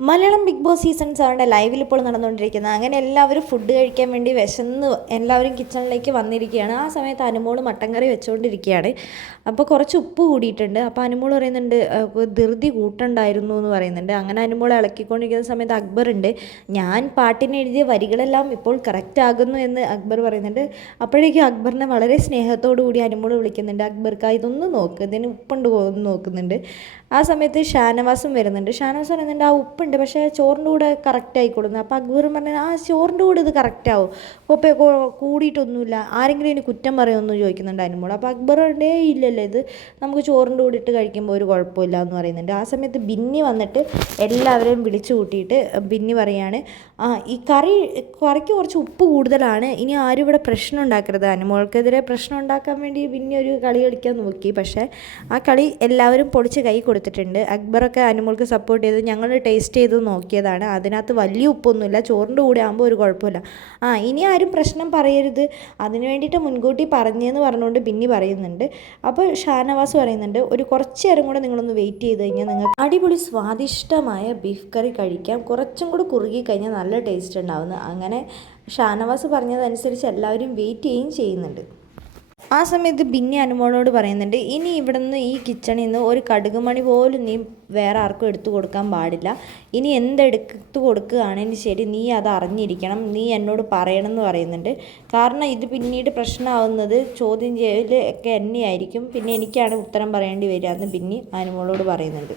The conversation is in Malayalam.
മലയാളം ബിഗ് ബോസ് സീസൺ 7 ലൈവിൽ ഇപ്പോൾ നടന്നുകൊണ്ടിരിക്കുന്നത്. അങ്ങനെ എല്ലാവരും ഫുഡ് കഴിക്കാൻ വേണ്ടി വിശന്ന് എല്ലാവരും കിച്ചണിലേക്ക് വന്നിരിക്കുകയാണ്. ആ സമയത്ത് അനുമോൾ മട്ടൻ കറി വെച്ചുകൊണ്ടിരിക്കുകയാണ്. അപ്പോൾ കുറച്ച് ഉപ്പ് കൂടിയിട്ടുണ്ട്. അപ്പോൾ അനുമോൾ പറയുന്നുണ്ട് ധൃതി കൂട്ടുണ്ടായിരുന്നു എന്ന് പറയുന്നുണ്ട്. അങ്ങനെ അനുമോൾ ഇളക്കിക്കൊണ്ടിരിക്കുന്ന സമയത്ത് അക്ബർ ഉണ്ട്. ഞാൻ പാട്ടിന് എഴുതിയ വരികളെല്ലാം ഇപ്പോൾ കറക്റ്റ് ആകുന്നു എന്ന് അക്ബർ പറയുന്നുണ്ട്. അപ്പോഴേക്കും അക്ബറിനെ വളരെ സ്നേഹത്തോടു കൂടി അനുമോൾ വിളിക്കുന്നുണ്ട്. അക്ബർക്കാ ഇതൊന്ന് നോക്ക്, ഇതിന് ഉപ്പുണ്ട് എന്ന് നോക്കുന്നുണ്ട്. ആ സമയത്ത് ഷാനവാസും വരുന്നുണ്ട്. ഷാനവാസ് പറയുന്നുണ്ട് ആ ഉപ്പുണ്ട്, പക്ഷേ ചോറിൻ്റെ കൂടെ കറക്റ്റ് ആയിക്കൊള്ളുന്നു. അപ്പോൾ അക്ബറും പറഞ്ഞാൽ ആ ചോറിൻ്റെ കൂടെ ഇത് കറക്റ്റ് ആവും, ഉപ്പ് കൂടിയിട്ടൊന്നുമില്ല, ആരെങ്കിലും ഇനി കുറ്റം പറയുമെന്ന് ചോദിക്കുന്നുണ്ട് അനുമോൾ. അപ്പോൾ അക്ബർ ഉണ്ടേ ഇല്ലല്ലോ, ഇത് നമുക്ക് ചോറിൻ്റെ കൂടെ ഇട്ട് കഴിക്കുമ്പോൾ ഒരു കുഴപ്പമില്ല എന്ന് പറയുന്നുണ്ട്. ആ സമയത്ത് ബിന്നി വന്നിട്ട് എല്ലാവരെയും വിളിച്ചു കൂട്ടിയിട്ട് ബിന്നി പറയാണ് ഈ കറിക്ക് കുറച്ച് ഉപ്പ് കൂടുതലാണ്, ഇനി ആരും ഇവിടെ പ്രശ്നം ഉണ്ടാക്കരുത്. അനുമോൾക്കെതിരെ പ്രശ്നം ഉണ്ടാക്കാൻ വേണ്ടി ബിന്നി ഒരു കളി കളിക്കാൻ നോക്കി. പക്ഷേ ആ കളി എല്ലാവരും പൊളിച്ച് കൈ കൊടുത്തിട്ടുണ്ട്. അക്ബറൊക്കെ അനുമോൾക്ക് സപ്പോർട്ട് ചെയ്ത് ഞങ്ങൾ ടേസ്റ്റ് ചെയ്ത് നോക്കിയതാണ്, അതിനകത്ത് വലിയ ഉപ്പൊന്നുമില്ല, ചോറിൻ്റെ കൂടെ ആകുമ്പോൾ ഒരു കുഴപ്പമില്ല, ഇനി ആരും പ്രശ്നം പറയരുത്, അതിന് വേണ്ടിയിട്ട് മുൻകൂട്ടി പറഞ്ഞതെന്ന് പറഞ്ഞുകൊണ്ട് ബിന്നി പറയുന്നുണ്ട്. അപ്പോൾ ഷാനവാസ് പറയുന്നുണ്ട് കുറച്ച് നേരം കൂടെ നിങ്ങളൊന്ന് വെയിറ്റ് ചെയ്ത് കഴിഞ്ഞാൽ നിങ്ങൾക്ക് അടിപൊളി സ്വാദിഷ്ടമായ ബീഫ് കറി കഴിക്കാം, കുറച്ചും കൂടി കുറുകി കഴിഞ്ഞാൽ നല്ല ടേസ്റ്റ് ഉണ്ടാവുന്നു. അങ്ങനെ ഷാനവാസ് പറഞ്ഞതനുസരിച്ച് എല്ലാവരും വെയിറ്റ് ചെയ്യുന്നുണ്ട്. ആ സമയത്ത് ബിന്നി അനുമോളോട് പറയുന്നുണ്ട് ഇനി ഇവിടെ നിന്ന് ഈ കിച്ചണിൽ നിന്ന് ഒരു കടുകുമണി പോലും നീ വേറെ ആർക്കും എടുത്തു കൊടുക്കാൻ പാടില്ല, ഇനി എന്തെടുത്ത് കൊടുക്കുകയാണെങ്കിൽ ശരി നീ അത് അറിഞ്ഞിരിക്കണം, നീ എന്നോട് പറയണം എന്ന് പറയുന്നുണ്ട്. കാരണം ഇത് പിന്നീട് പ്രശ്നമാവുന്നത് ചോദ്യം ചെയ്യൽ ഒക്കെ എന്നെയായിരിക്കും, പിന്നെ എനിക്കാണ് ഉത്തരം പറയേണ്ടി വരിക എന്ന് ബിന്നി അനുമോളോട് പറയുന്നുണ്ട്.